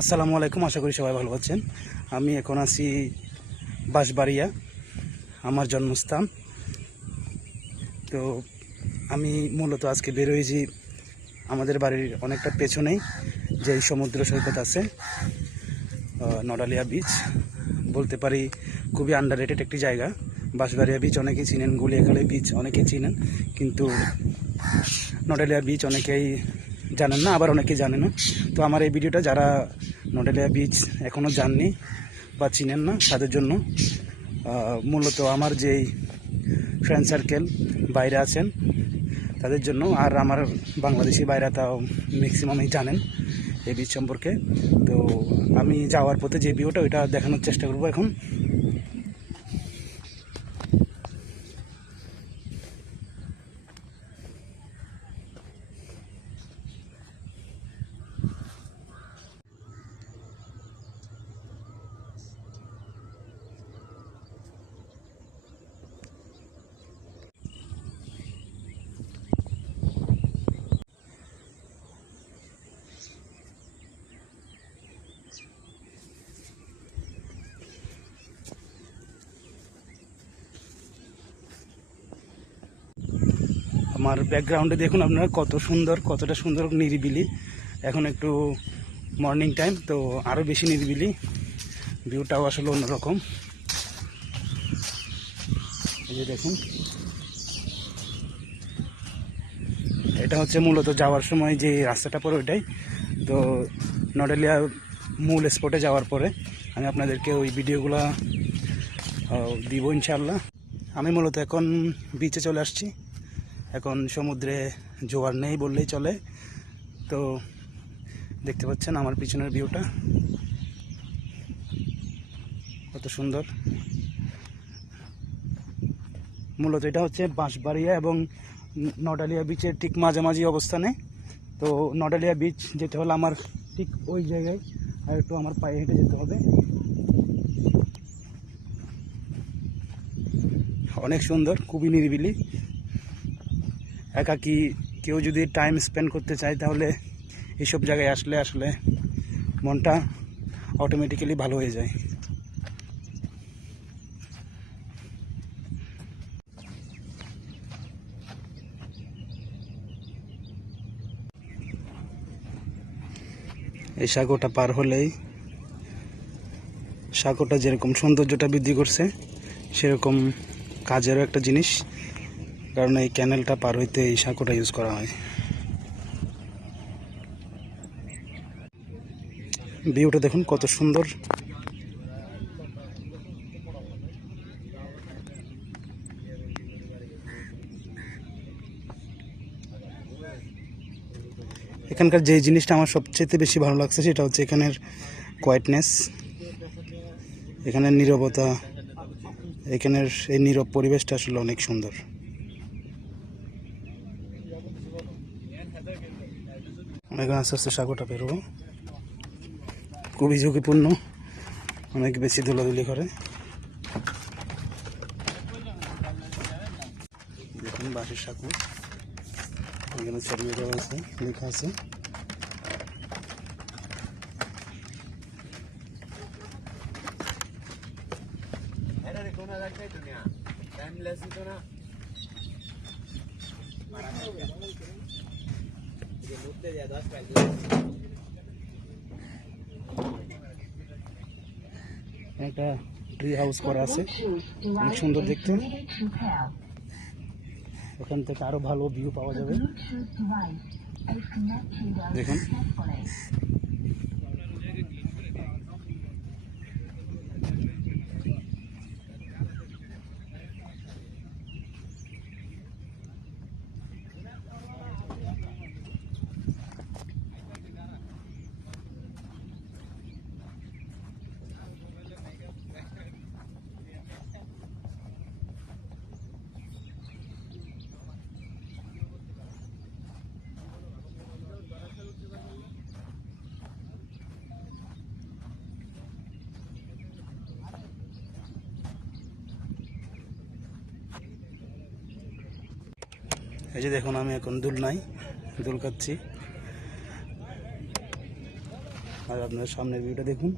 আসসালামু আলাইকুম, আশা করি সবাই ভালো আছেন। আমি এখন আছি বাঁশবাড়িয়া, আমার জন্মস্থান। তো আমি মূলত আজকে বেরোয়েছি আমাদের বাড়ির অনেকটা পেছনেই যেই সমুদ্র সৈকত আছে, নডালিয়া বিচ বলতে পারি। খুবই আন্ডাররেটেড একটি জায়গা। বাঁশবাড়িয়া বিচ অনেকেই চিনেন, গুলিয়াখালী বিচ অনেকেই চিনেন, কিন্তু নডালিয়া বিচ অনেকেই জানেন না, আবার অনেকেই জানে না। তো আমার এই ভিডিওটা যারা নডালিয়া বিচ এখনও যাননি বা চিনেন না তাদের জন্য। মূলত আমার যেই ফ্রেন্ড সার্কেল বাইরে আছেন তাদের জন্য, আর আমার বাংলাদেশি বাইরে তাও ম্যাক্সিমামই জানেন এই বিচ সম্পর্কে। তো আমি যাওয়ার পথে যে ভিউটা ওইটা দেখানোর চেষ্টা করবো এখন। আমার ব্যাকগ্রাউন্ডে দেখুন আপনারা কতটা সুন্দর নিরিবিলি। এখন একটু মর্নিং টাইম, তো আরও বেশি নিরিবিলি, ভিউটাও আসলে অন্যরকম। এই যে দেখুন, এটা হচ্ছে মূলত যাওয়ার সময় যে রাস্তাটা পড়ে ওইটাই। তো নডালিয়া মূল স্পটে যাওয়ার পরে আমি আপনাদেরকে ওই ভিডিওগুলো দিব ইনশাআল্লাহ। আমি মূলত এখন বিচে চলে আসছি। এখন সমুদ্রে জোয়ার নেই বললেই চলে। তো দেখতে পাচ্ছেন আমার পিছনের ভিউটা কত সুন্দর। মূলত এটা হচ্ছে বাঁশবাড়িয়া এবং নডালিয়া বিচের ঠিক মাঝামাঝি অবস্থানে। তো নডালিয়া বিচ যেতে হলে আমার ঠিক ওই জায়গায় আর একটু আমার পায়ে হেঁটে যেতে হবে। অনেক সুন্দর, খুবই নিরিবিলি। একাকি কেউ যদি টাইম স্পেন্ড করতে চায় তাহলে এইসব জায়গায় আসলে মনটা অটোমেটিক্যালি ভালো হয়ে যায়। এই সাগরটা পার হলেই, সাগরটা যেরকম সৌন্দর্যটা বৃদ্ধি করছে সেরকম কাজেরও একটা জিনিস, কারণ এই ক্যানেলটা পার হইতে এই সাঁকোটা ইউজ করা হয়। ভিউটা দেখুন কত সুন্দর। এখানকার যে জিনিসটা আমার সবচেয়ে বেশি ভালো লাগছে সেটা হচ্ছে এখানের কোয়াইটনেস, এখানের নীরবতা, এখানের এই নীরব পরিবেশটা আসলে অনেক সুন্দর। এখন আস্তে আস্তে সাগরটা বেরোবো। খুবই ঝুঁকিপূর্ণ, অনেক বেশি ধুলাধুলি করে। দেখুন বাঁশের সাঁকো, এখানে ছড়িয়ে দেওয়া আছে, লেখা আছে। একটা ট্রি হাউস করা আছে, অনেক সুন্দর দেখতে। ওখান থেকে আরো ভালো ভিউ পাওয়া যাবে। দেখুন এই যে দেখুন, আমি এখন দুল খাচ্ছি। আর আপনারা সামনের ভিউটা দেখুন।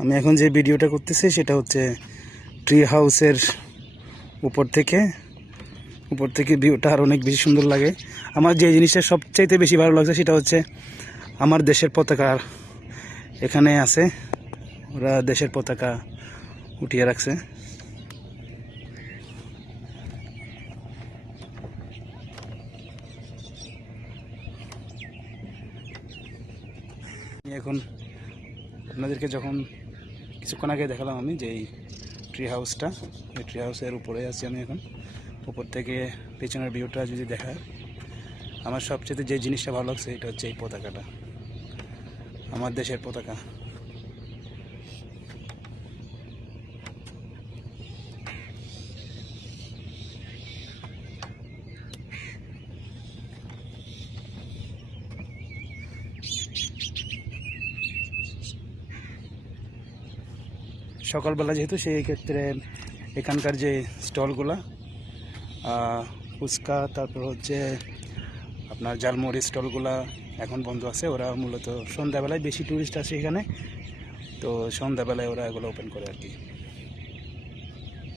আমি এখন যে ভিডিওটা করতেছি সেটা হচ্ছে ট্রি হাউসের উপর থেকে ভিউটা আর অনেক বেশি সুন্দর লাগে। আমার যে জিনিসটা সবচাইতে বেশি ভালো লাগছে সেটা হচ্ছে আমার দেশের পতাকা এখানে আছে, ওরা দেশের পতাকা উঠিয়ে রাখছে। এখন আপনাদেরকে যখন কিছুক্ষণ আগে দেখালাম আমি যে এই ট্রি হাউসটা, এই ট্রি হাউসের উপরে আছি আমি এখন। উপর থেকে পেছনের ভিউটা যদি দেখায়, আমার সবচেয়ে যে জিনিসটা ভালো লাগছে এটা হচ্ছে এই পতাকাটা, আমার দেশের পতাকা। সকালবেলা যেহেতু, সেই ক্ষেত্রে এখানকার যে স্টলগুলা, ফুচকা, তারপর হচ্ছে আপনার ঝালমুড়ি স্টলগুলা এখন বন্ধ আছে। ওরা মূলত সন্ধ্যাবেলায় বেশি টুরিস্ট আসে এখানে, তো সন্ধ্যাবেলায় ওরা এগুলো ওপেন করে আর কি।